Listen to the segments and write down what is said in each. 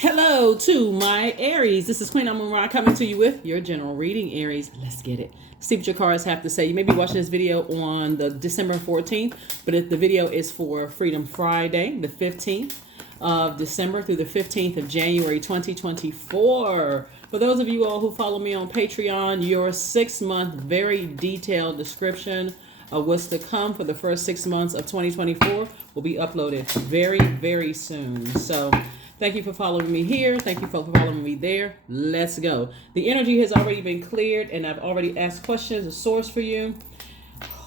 Hello to my Aries. This is Queen Amun Ra coming to you with your general reading, Aries. Let's get it. See what your cards have to say. You may be watching this video on the December 14th, but the video is for Freedom Friday, the 15th of December through the 15th of January 2024. For those of you all who follow me on Patreon, your 6-month very detailed description of what's to come for the first 6 months of 2024 will be uploaded very, very soon. So thank you for following me here. Thank you for following me there. Let's go. The energy has already been cleared, and I've already asked questions, a source for you.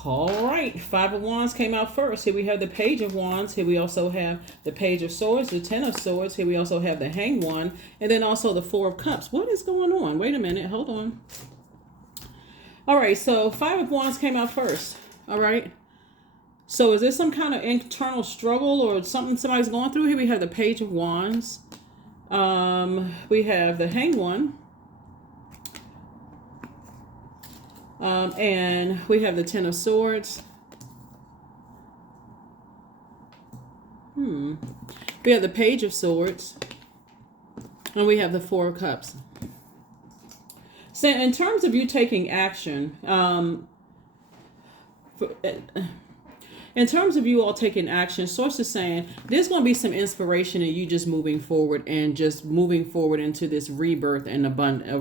All right. 5 of Wands came out first. Here we have the Page of Wands. Here we also have the Page of Swords, the 10 of Swords. Here we also have the Hanged One, and then also the 4 of Cups. What is going on? Wait a minute. Hold on. All right. So 5 of Wands came out first. All right. So is there some kind of internal struggle or something somebody's going through? Here we have the Page of Wands. We have the Hanged One. And we have the 10 of Swords. We have the Page of Swords. And we have the 4 of Cups. So in terms of you taking action, in terms of you all taking action, Source is saying there's going to be some inspiration in you just moving forward and just moving forward into this rebirth and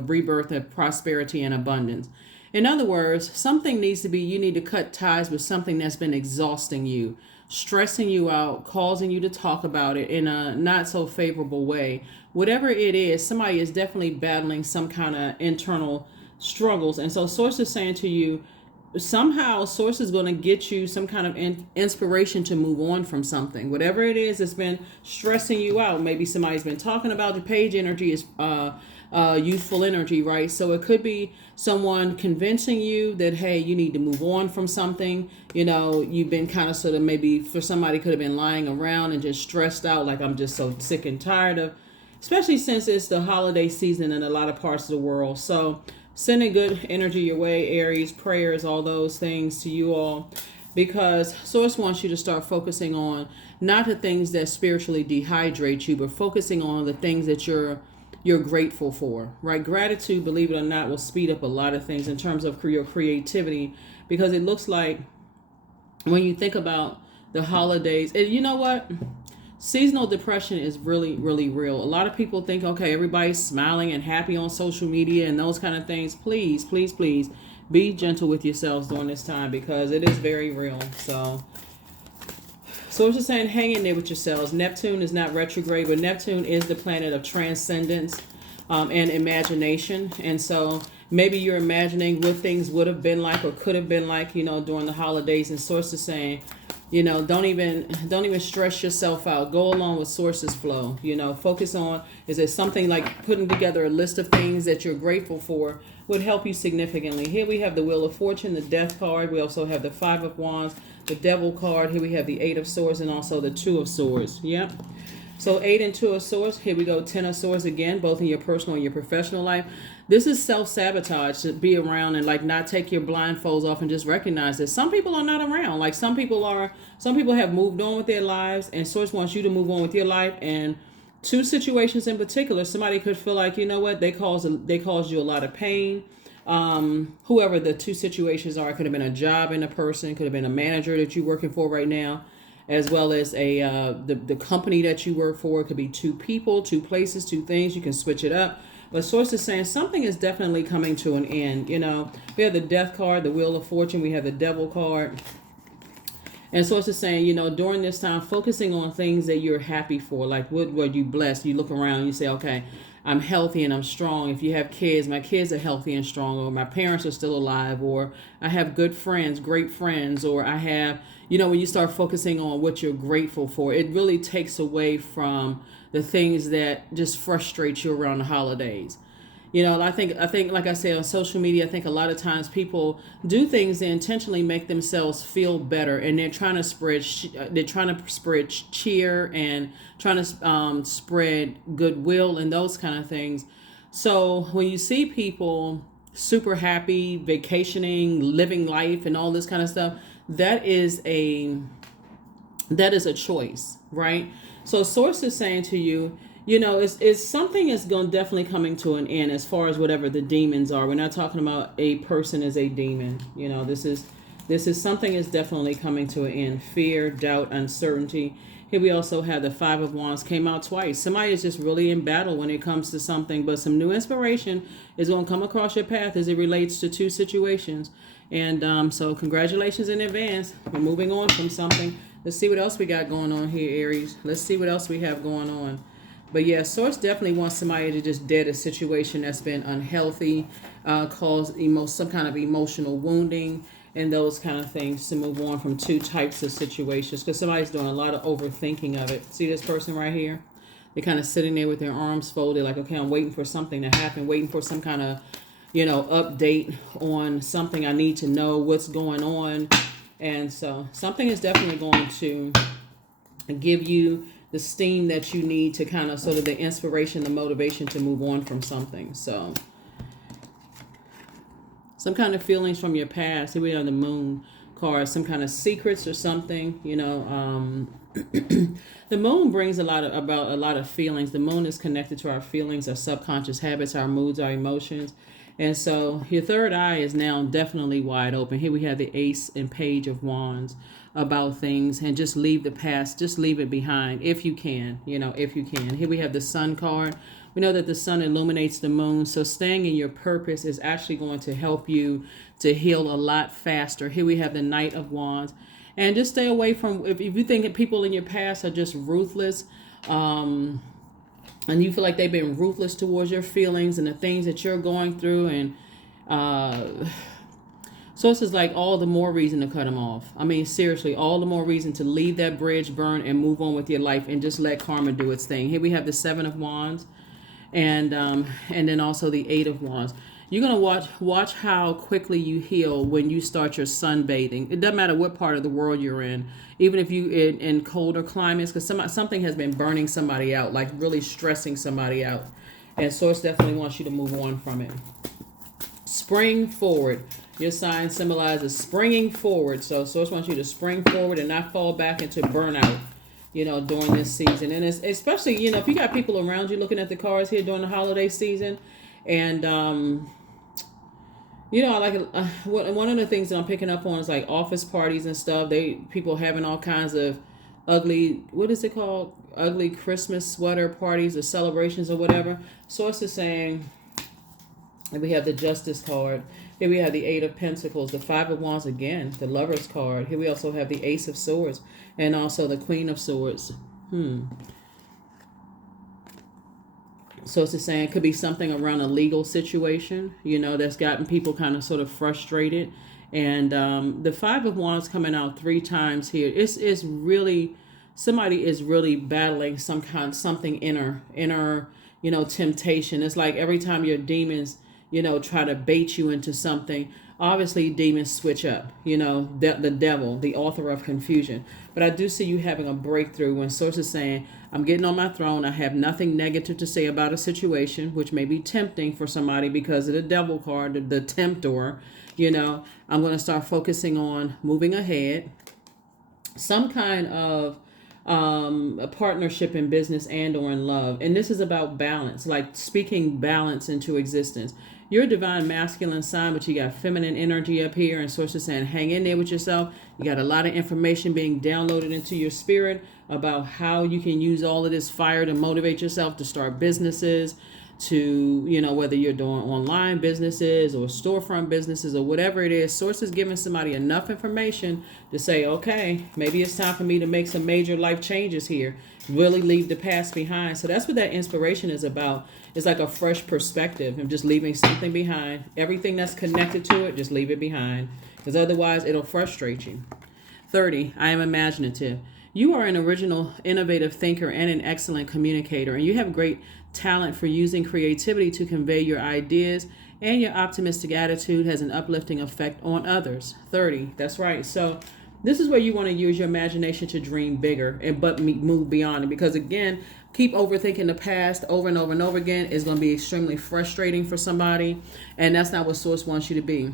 rebirth of prosperity and abundance. In other words, something needs to be, you need to cut ties with something that's been exhausting you, stressing you out, causing you to talk about it in a not so favorable way. Whatever it is, somebody is definitely battling some kind of internal struggles. And so Source is saying to you, somehow Source is going to get you some kind of inspiration to move on from something, whatever it is that's been stressing you out. Maybe somebody's been talking about your Page energy is youthful energy, right? So it could be someone convincing you that, hey, you need to move on from something. You know, you've been kind of sort of, maybe for somebody could have been lying around and just stressed out, like, I'm just so sick and tired of, especially since it's the holiday season in a lot of parts of the world. So sending good energy your way, Aries, prayers, all those things to you all, because Source wants you to start focusing on not the things that spiritually dehydrate you, but focusing on the things that you're grateful for, right? Gratitude, believe it or not, will speed up a lot of things in terms of your creativity, because it looks like when you think about the holidays, and you know what? Seasonal depression is really, really real. A lot of people think, okay, everybody's smiling and happy on social media and those kind of things. Please, please, please be gentle with yourselves during this time, because it is very real. So it's just saying, hang in there with yourselves. Neptune is not retrograde, but Neptune is the planet of transcendence and imagination. And so maybe you're imagining what things would have been like or could have been like, you know, during the holidays. And Source is saying, you know, don't even stress yourself out. Go along with Source's flow. You know, focus on, is it something like putting together a list of things that you're grateful for would help you significantly. Here we have the Wheel of Fortune, the Death card. We also have the 5 of Wands, the Devil card. Here we have the 8 of Swords and also the 2 of Swords. Yep. So 8 and 2 of Swords. Here we go, 10 of Swords again, both in your personal and your professional life. This is self-sabotage, to be around and like not take your blindfolds off and just recognize that some people are not around. Like some people have moved on with their lives, and Source wants you to move on with your life. And 2 situations in particular, somebody could feel like, you know what, they caused you a lot of pain. Whoever the 2 situations are, it could have been a job in a person, could have been a manager that you're working for right now, as well as the company that you work for. It could be 2 people, 2 places, 2 things. You can switch it up. But Source is saying something is definitely coming to an end. You know, we have the Death card, the Wheel of Fortune. We have the Devil card. And Source is saying, you know, during this time, focusing on things that you're happy for. Like, what were you blessed? You look around and you say, okay, I'm healthy and I'm strong. If you have kids, my kids are healthy and strong, or my parents are still alive, or I have good friends, great friends, or I have, you know, when you start focusing on what you're grateful for, it really takes away from the things that just frustrate you around the holidays. You know, I think, like I said, on social media, I think a lot of times people do things to intentionally make themselves feel better, and they're trying to spread cheer and trying to spread goodwill and those kind of things. So when you see people super happy, vacationing, living life, and all this kind of stuff, that is a choice, right? So Source is saying to you, it's something is going to definitely coming to an end as far as whatever the demons are. We're not talking about a person as a demon. This is something is definitely coming to an end. Fear, doubt, uncertainty. Here we also have the Five of Wands came out twice. Somebody is just really in battle when it comes to something, but some new inspiration is going to come across your path as it relates to two situations. And so congratulations in advance. We're moving on from something. Let's see what else we got going on here, Aries. Let's see what else we have going on. But yeah, Source definitely wants somebody to just dead a situation that's been unhealthy, cause some kind of emotional wounding, and those kind of things, to move on from two types of situations, because somebody's doing a lot of overthinking of it. See this person right here? They're kind of sitting there with their arms folded, like, okay, I'm waiting for something to happen, waiting for some kind of, update on something. I need to know what's going on. And so something is definitely going to give you the steam that you need to kind of sort of the inspiration, the motivation to move on from something. So some kind of feelings from your past. Here we have the Moon card, some kind of secrets or something, the Moon brings about a lot of feelings. The Moon is connected to our feelings, our subconscious habits, our moods, our emotions. And so your third eye is now definitely wide open. Here we have the Ace and Page of Wands about things, and just leave the past, just leave it behind if you can, if you can. Here we have the Sun card. We know that the sun illuminates the moon, so staying in your purpose is actually going to help you to heal a lot faster. Here we have the Knight of Wands. And just stay away from, if you think that people in your past are just ruthless, and you feel like they've been ruthless towards your feelings and the things that you're going through, and so it's just like all the more reason to cut them off. I mean, seriously, all the more reason to leave that bridge burn and move on with your life and just let karma do its thing. Here we have the Seven of Wands, and then also the Eight of Wands. You're gonna watch how quickly you heal when you start your sunbathing. It doesn't matter what part of the world you're in, even if you in colder climates, because something has been burning somebody out, like really stressing somebody out, and Source definitely wants you to move on from it. Spring forward. Your sign symbolizes springing forward. So Source wants you to spring forward and not fall back into burnout, during this season. And it's especially, if you got people around you looking at the cards here during the holiday season, and one of the things that I'm picking up on is like office parties and stuff. People having all kinds of ugly, what is it called? Ugly Christmas sweater parties or celebrations or whatever. Source is saying, and we have the Justice card. Here we have the Eight of Pentacles, the Five of Wands again, the Lover's card. Here we also have the Ace of Swords and also the Queen of Swords. So it's saying it could be something around a legal situation, that's gotten people kind of sort of frustrated. And the Five of Wands coming out 3 times here. It's really, somebody is really battling something inner, temptation. It's like every time your demons, try to bait you into something. Obviously, demons switch up, the devil, the author of confusion. But I do see you having a breakthrough when Source is saying, I'm getting on my throne. I have nothing negative to say about a situation, which may be tempting for somebody because of the devil card, the tempter. I'm going to start focusing on moving ahead. Some kind of a partnership in business and or in love. And this is about balance, like speaking balance into existence. You're a divine masculine sign, but you got feminine energy up here, and Source is saying hang in there with yourself. You got a lot of information being downloaded into your spirit about how you can use all of this fire to motivate yourself to start businesses, to, whether you're doing online businesses or storefront businesses or whatever it is. Source is giving somebody enough information to say, okay, maybe it's time for me to make some major life changes here, really leave the past behind. So that's what that inspiration is about. It's like a fresh perspective and just leaving something behind. Everything that's connected to it, just leave it behind, because otherwise it'll frustrate you. 30, I am imaginative. You are an original, innovative thinker and an excellent communicator, and you have great talent for using creativity to convey your ideas, and your optimistic attitude has an uplifting effect on others. 30, that's right. So this is where you want to use your imagination to dream bigger but move beyond it, because again, keep overthinking the past over and over and over again is going to be extremely frustrating for somebody, and that's not what Source wants you to be.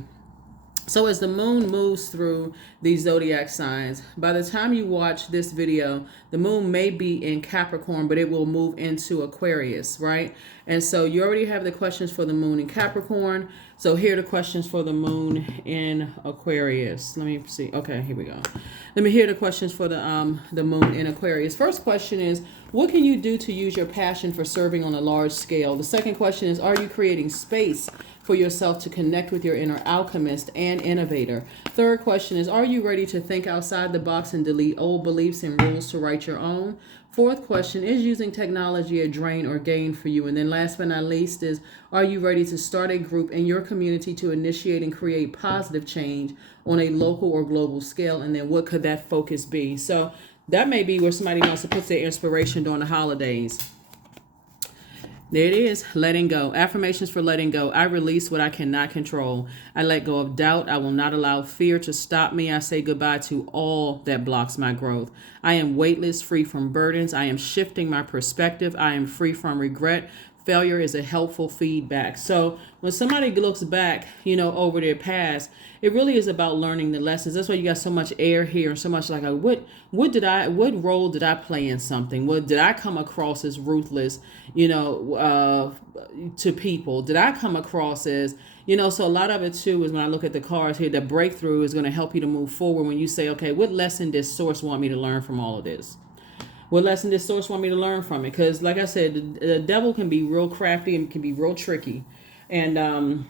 So as the moon moves through these zodiac signs, by the time you watch this video, the moon may be in Capricorn, but it will move into Aquarius, right? And so you already have the questions for the moon in Capricorn. So here are the questions for the moon in Aquarius. Let me see. Okay, here we go. Let me hear the questions for the moon in Aquarius. First question is, what can you do to use your passion for serving on a large scale? The second question is, are you creating space for yourself to connect with your inner alchemist and innovator? Third question is, are you ready to think outside the box and delete old beliefs and rules to write your own? Fourth question, is using technology a drain or gain for you? And then last but not least is, are you ready to start a group in your community to initiate and create positive change on a local or global scale? And then what could that focus be? So that may be where somebody wants to put their inspiration during the holidays. There it is, letting go. Affirmations for letting go. I release what I cannot control. I let go of doubt. I will not allow fear to stop me. I say goodbye to all that blocks my growth. I am weightless, free from burdens. I am shifting my perspective. I am free from regret. Failure is a helpful feedback. So when somebody looks back, over their past, it really is about learning the lessons. That's why you got so much air here and so much like, what role did I play in something? What did I come across as ruthless, to people? Did I come across as, so a lot of it too is when I look at the cards here, the breakthrough is going to help you to move forward when you say, okay, what lesson does source want me to learn from all of this? What lesson does source want me to learn from it? Because like I said, the devil can be real crafty and can be real tricky. And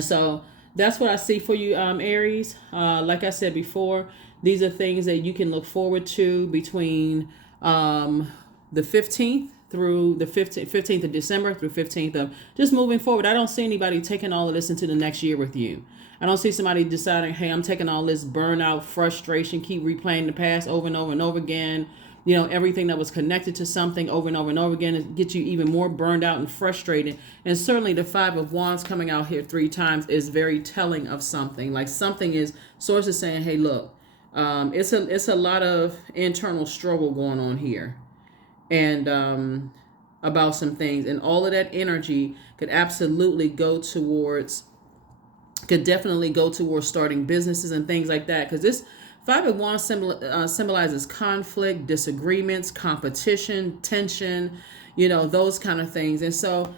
so that's what I see for you, Aries. Like I said before, these are things that you can look forward to between the 15th through the 15th of December through 15th of just moving forward. I don't see anybody taking all of this into the next year with you. I don't see somebody deciding, hey, I'm taking all this burnout, frustration, keep replaying the past over and over and over again. Everything that was connected to something over and over and over again, it gets you even more burned out and frustrated. And certainly the Five of Wands coming out here 3 times is very telling of something. Like something is, source is saying, hey, look, it's a lot of internal struggle going on here. And about some things. And all of that energy could definitely go towards starting businesses and things like that. Because this Five of Wands symbolizes conflict, disagreements, competition, tension, those kind of things. And so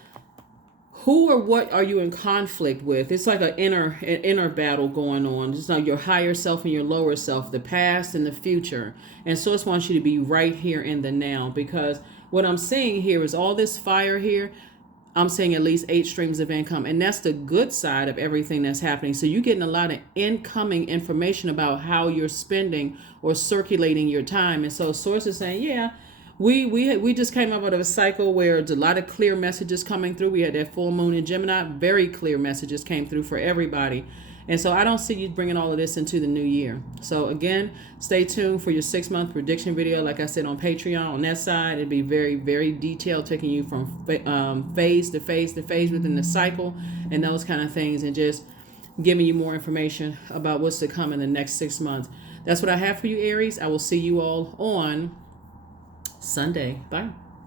who or what are you in conflict with? It's like an inner battle going on. It's like your higher self and your lower self, the past and the future. And Source wants you to be right here in the now, because what I'm seeing here is all this fire here. I'm seeing at least 8 streams of income. And that's the good side of everything that's happening. So you're getting a lot of incoming information about how you're spending or circulating your time. And so Source is saying, yeah, we just came up with a cycle where there's a lot of clear messages coming through. We had that full moon in Gemini. Very clear messages came through for everybody. And so I don't see you bringing all of this into the new year. So again, stay tuned for your 6-month prediction video. Like I said, on Patreon, on that side, it'd be very, very detailed, taking you from phase to phase to phase within the cycle and those kind of things, and just giving you more information about what's to come in the next 6 months. That's what I have for you, Aries. I will see you all on Sunday. Bye.